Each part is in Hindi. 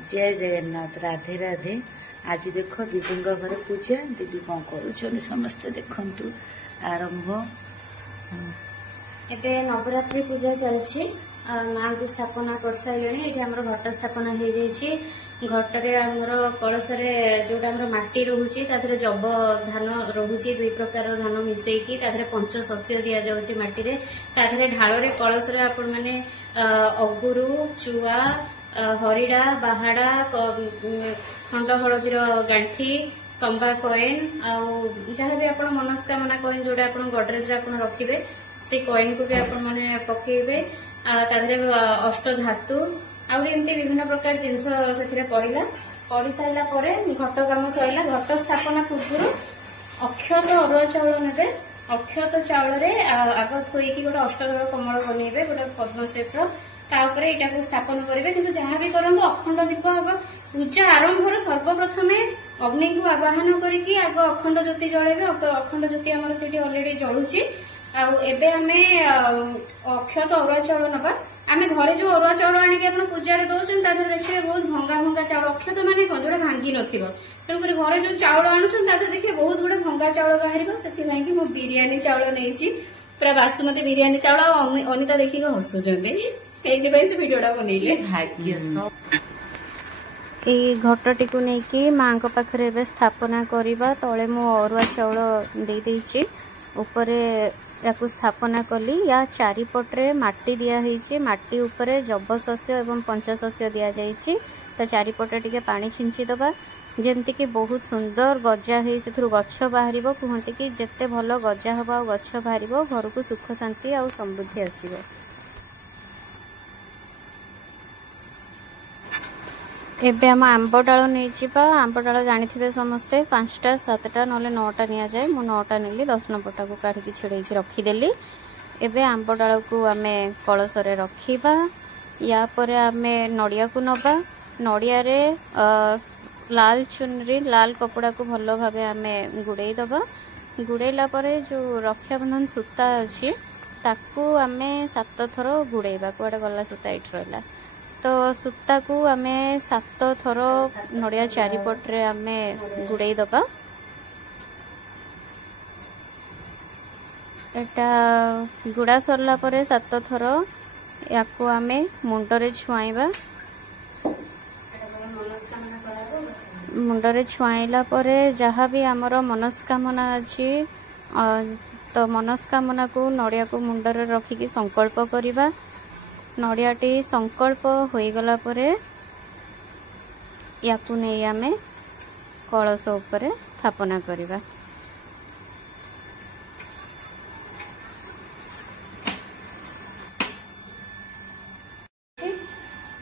जय जगन्नाथ राधे राधे। आज देख दीदी घरे पूजा दीदी कौन कर समस्ते देखु आरंभ एबे नवरात्रि पूजा चलछि माँ को स्थापना कर सारे ये घट स्थापना हो जाइए घटरे आमर कलश जोटा माटी रोचे जब धान रोचे दुई प्रकार धान मिसेकी पंचशस्य दि जाऊँगी माटी ढाल कलश आपण मैंने अगुरु चुआ हरिड़ा बाहाड़ा खंड हलदीर गांठी तंबा कॉइन जहाँ भी आप मनस्कामना कॉइन जोटा आप गडरेज रखिए से कॉइन को भी आपण मैंने पकेबे अष्ट धातु आमती विभिन्न प्रकार जिनस से पड़ा पड़ सारा घट कम सरला घट स्थापना पूर्व अक्षत अरुआ चाउल ने अक्षत चाउल आग थोक गोटे अष्टधर कमल बनइबे गोटे पद्मशेत्र यहाँ को स्थापन करेंगे कि जहाँ भी करूँ अखंड दीप आग पूजा आरंभ सर्वप्रथम अग्नि को आवाहन करके आग अखंड ज्योति जलेबे अखंड ज्योति आम से अलरेडी जलुची आबे आम अक्षत अरुआ चाउल नवा आम घरे जो अरुआ चाउल आणिक पूजा दौरान देखिए बहुत भंगा भंगा चाउल अक्षत माने कौन जो भांगी नथिबो तेणुक घरे जो चाउल आणुछन देखिए बहुत गुड़े भंगा चाउल बाहर से मु बिरियानी चाउल नहीं पूरा बासुमती बिरियानी चाउल अनिता देखिक हसुचंदी से भिडियोटा बनइले भाग्य ए घटटी को लेकिन माँ को पाखे स्थापना करवा तले मु अरुआ चाउल दे देइछि ऊपरे या स्थापना कली या चारिपटे माटी दिखाई माटी उपरे जब शस्य एवं पंचशस्य दि जाइए तो चारिपटे टिके पानी छिंची दबा जेमती कि बहुत सुंदर गजा है से गछ बाहर कहते कि जिते भल गजा हम आ गछ बाहर घर को सुख शांति आ समृद्धि आसब। एबे आम आंब डाल नहीं आंब डाल जानी समस्ते 5टा 7टा ना 9टा नि जाए मु 9टा नेली 10 नंबरटा को काढ़ी छिड़े रखीदेली। एबे आंब डाल को आम कलश रखा या पर आम नड़िया को नबा नड़िया रे लाल चुनरी लाल कपड़ा को भल भाव आम गुड़े दबा गुड़ेला परे जो रक्षाबंधन सूता अच्छी ताकू आम 7 थर गुड़ेबा कुआडे गला सूता इट रहा तो सूता को आम 7 थर नड़िया चारिपटे आम गुड़े दबा एटा गुड़ा सरला परे 7 थर या आम मुंडरे छुआइबा मुंडरे छुआइला परे जहाँ भी आमर मनस्कामना अच्छी तो मनस्कामना को नड़िया को मुंडरे रखिकी संकल्प करिबा नड़ियाटी संकल्प हो गला परे याकू नहीं आमे कलश उपरे स्थापना करिबा।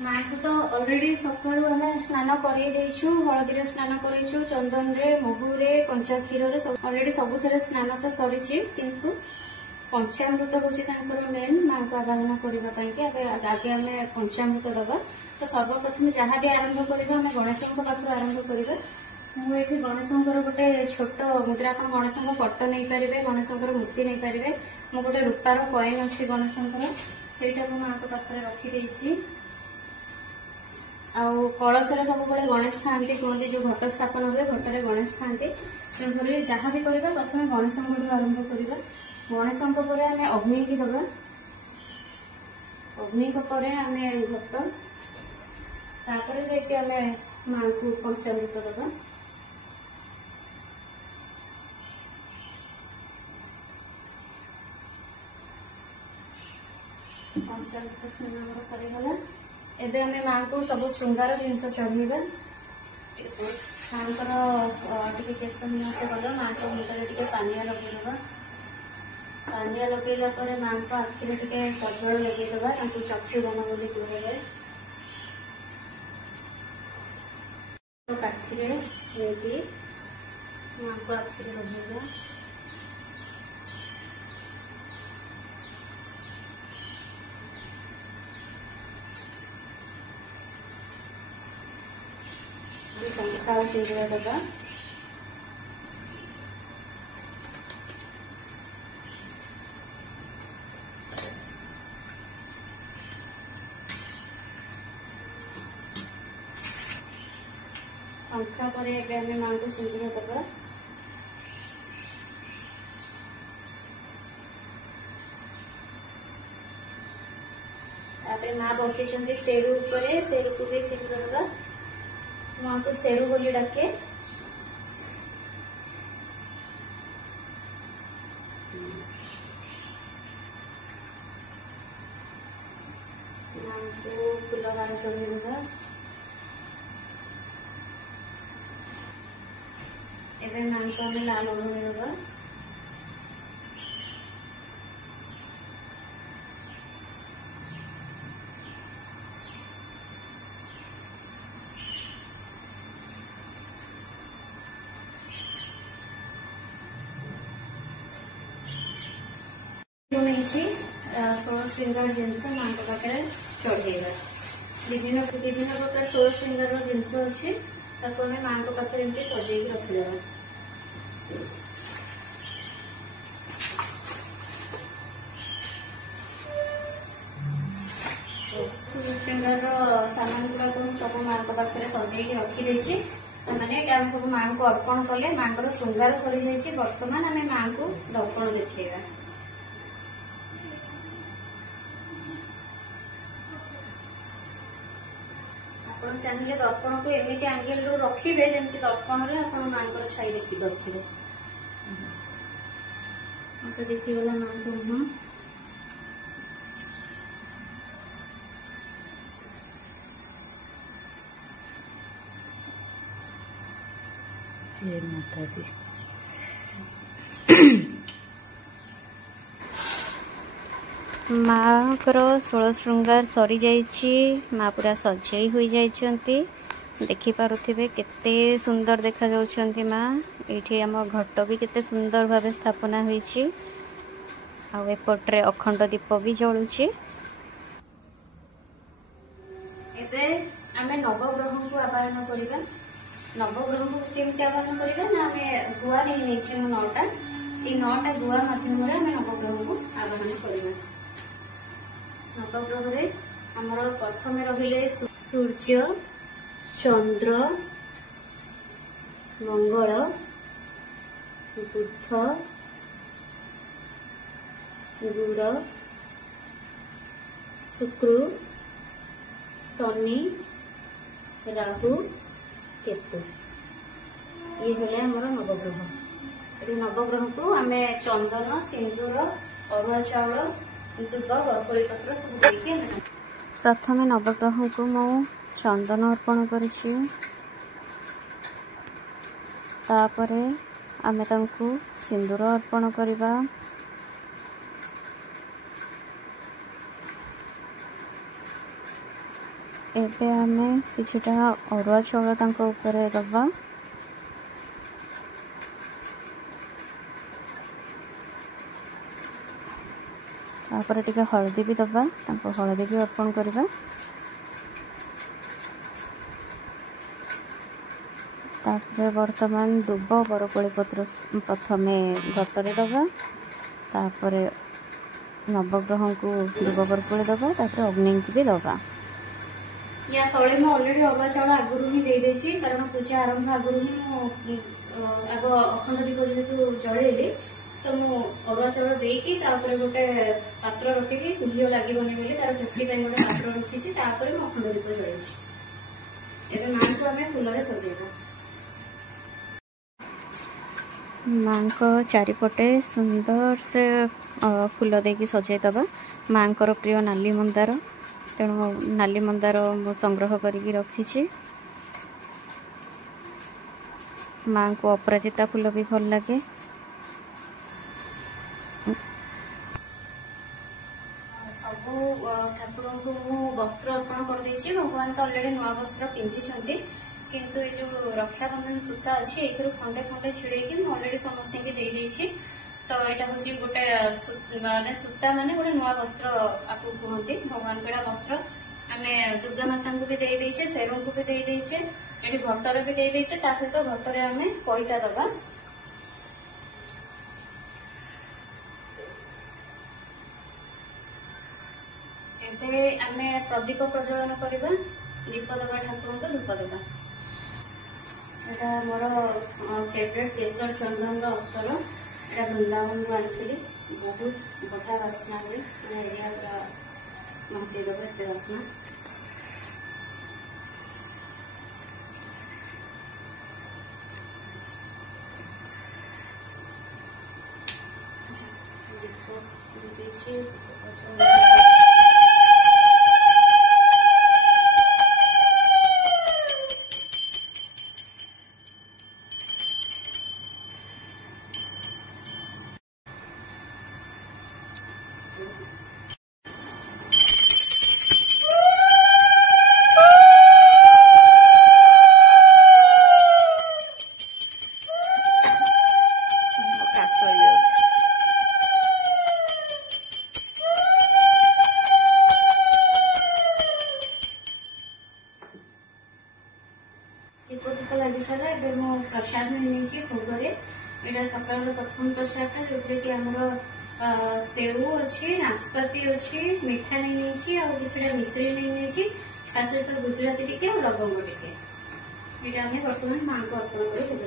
माँ को तो ऑलरेडी सकाळु हमें स्नान करदेछु हलदी स्नान करेछु चंदन रे महू रे कंचा क्षीर रे ऑलरेडी सबुथरे स्नान तो सरीची किंतु पंचामृत हूँ मेन माँ को आराधना करने आगे आम पंचामृत दबा तो सर्वप्रथम जहाँ भी आरंभ करवा आम गणेश पाखर आरंभ करवा मुझे गणेशंकर गोटे छोट मुद्रा आप गणेश फोटो नहीं पारे गणेशंकर मूर्ति नहीं पारे मो गोटे रूपार कॉइन अच्छी गणेशंकर से माँ को पाखे रखी कलशरे सब गणेश था कहते जो घट स्थापन हुए घटरे गणेश था जहाँ भी करवा प्रथम गणेश आरंभ करवा गणेश पर आम अग्नि की दबा अग्नि पर आम घट तापर जाके माँ को पंचामृत दबा पंचामृत स्नान सरीगला एबे आम माँ को सब श्रृंगार जिनस चढ़ेबा माँ केश विन्यास कल माँ को मुंडे पानिया लगेदबा पानिया लगेला पर माँ को आखिरे टिके कजल लगेदबा चक्षुदान बोली कहुए काठिरे नहीं माँ को आखिरे लगेगा संख्या से दबा शंखा पर एबे माँ को सिंदूर दबा। माँ बसी सेरु उपरे, सेरु को भी सिंदूर दबा। माँ को सेरु बोली डाके। माँ को फूल हार चढ़े दबा। एबे माँ को हमें लाल ओढ़नी दबा। षोल श्रृंगार जिनस माँ पाखे चढ़ेगा। विभिन्न प्रकार 16 श्रृंगार जिनस अच्छी माँ पाखे एमती सजे रखिदेवा। 16 श्रृंगार सामान गुड़ाक सब माँ पाखे सजे रखी मैंने सब माँ को अर्पण कले। माँ को श्रृंगार सरी जाइए। बर्तमान आम माँ को दर्पण देखा। आप चाहिए दर्पण को एमती एंगल रू रखिए जमी दर्पण में माँ को छाई देखी पारे। मत दिशीगला माँ को मुह। जय माता दी। माँ को 16 श्रृंगार सरी जाइछि। माँ पूरा सजई हुई जाइछंती। देखि पारुथिबे केते सुंदर देखा जाउछंती माँ। एठी हम घट भी केते सुंदर भावे स्थापना होईछि। आ एपटरे अखंड दीप भी जळुछि। एबे आमे नवग्रह को आवाहन करिबा। नवग्रह को केमते आवाहन करिबा ना आमे गुआ नहीं छै 9टा। ए 9टा गुआ माध्यम रे आमे नवग्रह को आवाहन करिबा। नवग्रह रे हमर प्रथम रहिले सूर्य, चंद्र, मंगल, बुध, गुरु, शुक्र, शनि, राहु, केतु। ये हेले हमर नवग्रह। नवग्रह को आमे चंदन, सिंदूर, अरुआ चाउल, दूध, बरकोली पत्र सब देके प्रथमे नवग्रह को मु चंदन अर्पण करिछि। तापरे आमे तांकु सिंदूर अर्पण करिबा। एबे आमे किछिटा अरुआ चाउल तांको ऊपर दबा। तापर टिके हळदी भी दबा। तांको हळदी भी अर्पण करिबा। तापर वर्तमान दुब बरकोली पत्र प्रथमे घटरे दबा। तापर नवग्रह को दुब बरकोली दबा। तापर अग्नि की भी दबा। या तले मैं ऑलरेडी अरुआ चाउल आगुरी ही दे देछि। कारण पूजा आरंभ आगुरी ही मु आग अखंड दीप जेतु जळेली तो मु अरुआ चाउल देकी तापर गोटे पात्र रखिकी घिओ लागीबनी बोली तार सेफ्टी पे गोटे पात्र रखिछि। तापर मु अखंड दीप जळेछि। एबे मां को हमें फूल रे सजेबा। माँ को चारिपटे सुंदर से फूल देकी सजाई दबा। माँ को प्रिय नाली मंदार तेणु नाली मंदार संग्रह करके रखी। माँ को अपराजिता फूल भी भल लगे। सब ठाकुर को वस्त्र अर्पण कर देछि। भगवान तो ऑलरेडी नवा वस्त्र पिंधि किंतु ये जो रक्षाबंधन सूता अच्छी एथर खंडे खंडे छिड़ेकी ऑलरेडी समस्त दे देछि। तो यहाँ हूँ गोटे माने सूता माने गोटे नुआ वस्त्र आपको कहते भगवान का वस्त्र आम दुर्गा माता को भी दे देचे, शेरों को भी दे देचे, ये घटर भी दे देचे। ता सहित घटर आम पैता दबा। एबे आम प्रदीप प्रज्वलन करवा, दीप दबा, ठाकुर को धूप दबा। এটা ମୋର ଫେଭରେଟ୍ କେଶର ଚନ୍ଦନର ଅତର। ଏଇଟା ବୃନ୍ଦାବନରୁ ଆଣିଥିଲି। ବହୁତ ବଢ଼ିଆ ବାସ୍ନା ହୁଏ। ଏରିଆ ପୁରା ମହକେଇ ଦେବ ଏତେ ବାସ୍ନା। लगी सारा ए प्रसाद नहीं भोगे यहाँ सकाल प्रथम प्रसाद जो कि आम सेव अच्छी नाशपाती अच्छी मिठा नहीं कि मिश्री नहीं सहित गुजराती टी लवंग टी यहाँ आम बर्तमान माँ को अर्पण कर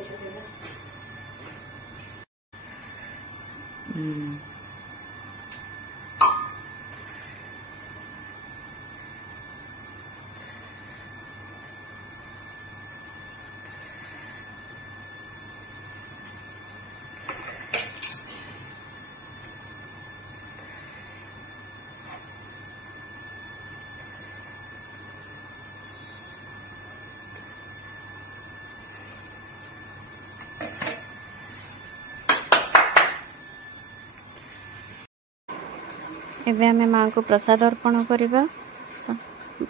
एबे आमे माँ को प्रसाद अर्पण करवा।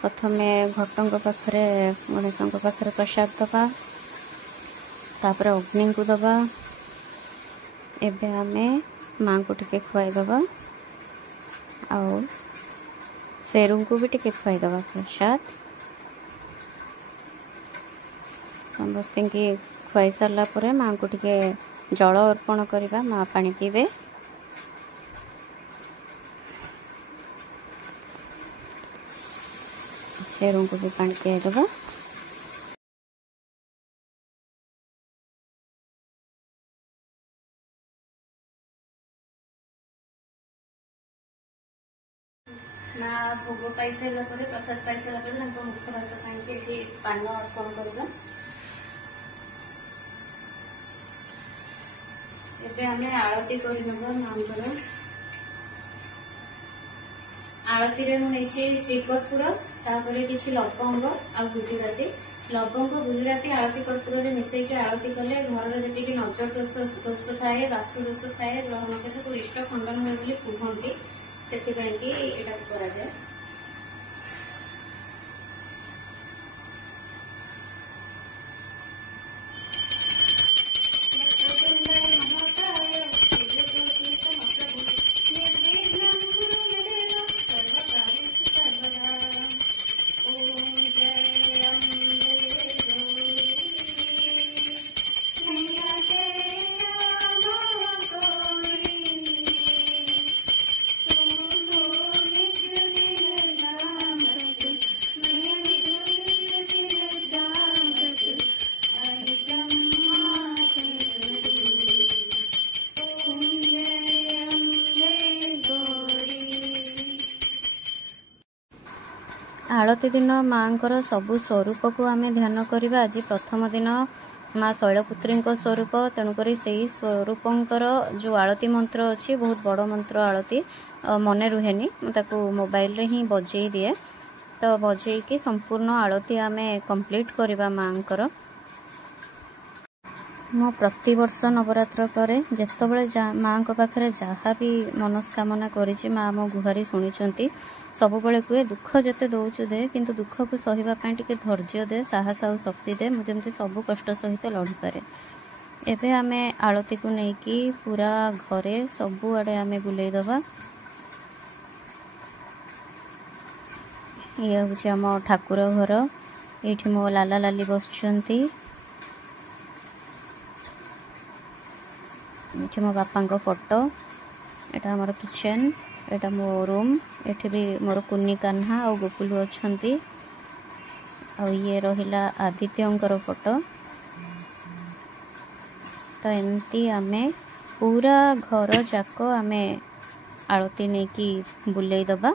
प्रथम घटों पाखे गणेशों पाखे प्रसाद दबा तापर अग्नि को दबा। एबे आमे माँ को टिके खुआई दबा आउ शेरू को भी टिके खुआई दबा प्रसाद। समस्त की खुआई सारा पर माँ को टिके जल अर्पण करवा। माँ पानी पीबे। शेरों को भी पानी पिया दबा। माँ भोग पाई सारा प्रसाद पाई सारा मुख्य भाषा कहीं पान अर्पण करवा। एबे हमें आरती कर माँ आरती रे मुझे श्रीकर्पूर तापरे किसी लवंग आ गुजराती लवंग गुजराती आरती कर्पूर रे मिसैकी आरती कले घर जी नजर दोष थाए वास्तु दोष थाए ग्रह नक्षत्र सब इष्ट खंडन हुए कहते से करा जाए। आरती दिन माँ सबु स्वरूप को आम ध्यान करवा। आज प्रथम दिन माँ शैलपुत्री स्वरूप तेणुक से स्वरूपंकर जो आरती मंत्र अच्छी बहुत बड़ मंत्र आरती मन रुहेनी मोबाइल रे ही बजे दिए तो बजे कि संपूर्ण आरती आम कंप्लीट करवा। माँ मो प्रति वर्ष नवरात्र करे जितेबले माँ को पाखे जहाँ भी मनस्कामना करी माँ मो गुहारी शुणी सब बेले कहे दुख जिते दौचु दे किंतु दुख को सहिबापी टिके धैर्य दे साहस और शक्ति दे मुझे सब कष्ट सहित लड़ी पारे। एबे आमे आरती को लेकिन पूरा घरे सबु आड़े आमे बुलाई दबा। ये हूँ आम ठाकुर घर ये मो लाला लाली बसुंती ये मो बापा फोटो एटा मोर किचन एटा मो रूम एठी भी मोर कुन्नी कान्हा और गोकुल अच्छा ये रहिला आदित्यंकर फोटो। तो एमती आमे पूरा घर जाक आमे आरती नहीं कि बुले दबा।